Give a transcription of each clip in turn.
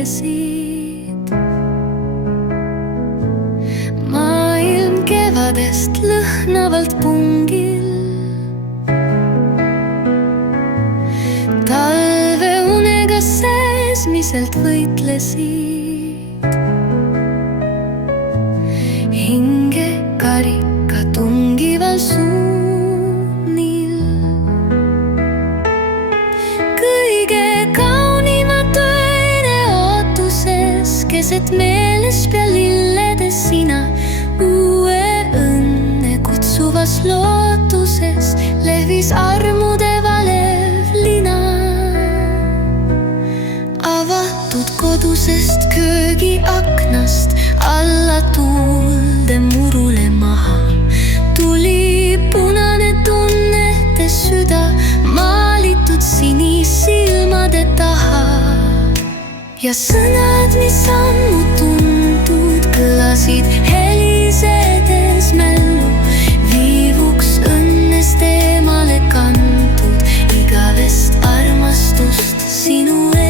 võitlesid. Maailm kevadest lõhnavalt pungil, talveunega seesmiselt võitlesid. Hinge karika tungival suunil, kõige kaunimad öine ootuses, keset meeles pea lilledes sina. Uue õnne kutsuvas lootuses lehvis armude valev lina. Avatud kodusest köögiaknast alla tuulde murule maha tuli punane tunnete süda, maalitud sinisilmade taha. Ja sõnad, mis ammu tuntud, kõlasid helisedes mällu, viivuks õnnest eemale kantud igavest armastust sinu ellu.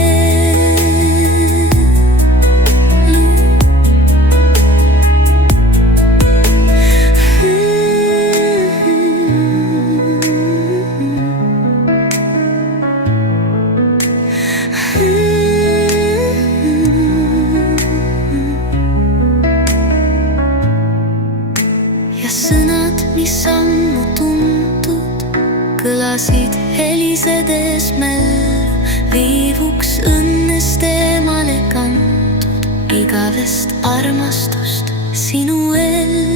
Sõnad, mis ammu tuntud, kõlasid helisedes mällu, viivuks õnnest eemale kantud igavest armastust sinu ellu.